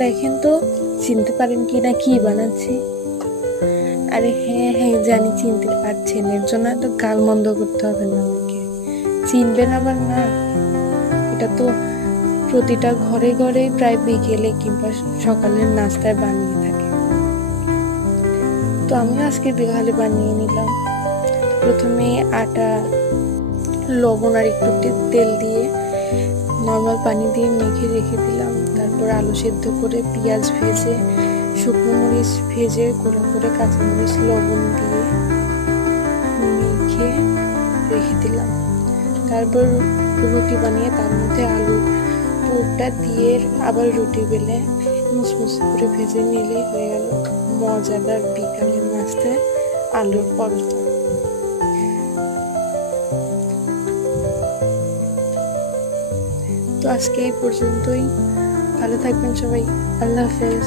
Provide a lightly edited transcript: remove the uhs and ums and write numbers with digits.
দেখেন তো চিনতে পারেন কিনা কি বানাচ্ছি। আরে হ্যাঁ হ্যাঁ জানি চিনতে পারছেন, এর জন্য এত গাল মন্দ করতে হবে না আমাকে। চিনবেন আবার না, এটা তো প্রতিটা ঘরে ঘরে প্রায় বিকেলে কিংবা সকালের নাস্তায় বানিয়ে থাকে। তো আমিও আজকে বিকালে বানিয়ে নিলাম। প্রথমে আটা, লবণ আর একটু তেল দিয়ে নর্মাল পানি দিয়ে মেখে রেখে দিলাম। তারপর আলু সেদ্ধ করে পেঁয়াজ ভেজে, শুকনো মরিচ ভেজে, গুঁড়ো করে কাঁচামরিচ লবণ দিয়ে মেখে রেখে দিলাম। তারপর রুটি বানিয়ে তার মধ্যে আলুর পুরটা দিয়ে আবার রুটি বেলে মুসমুসে করে ভেজে নিলেই হয়ে গেল মজাদার বিকালের নাস্তায় আলুর পরোটা। তো আজকে এই পর্যন্তই, ভালো থাকবেন সবাই, আল্লাহ হাফেজ।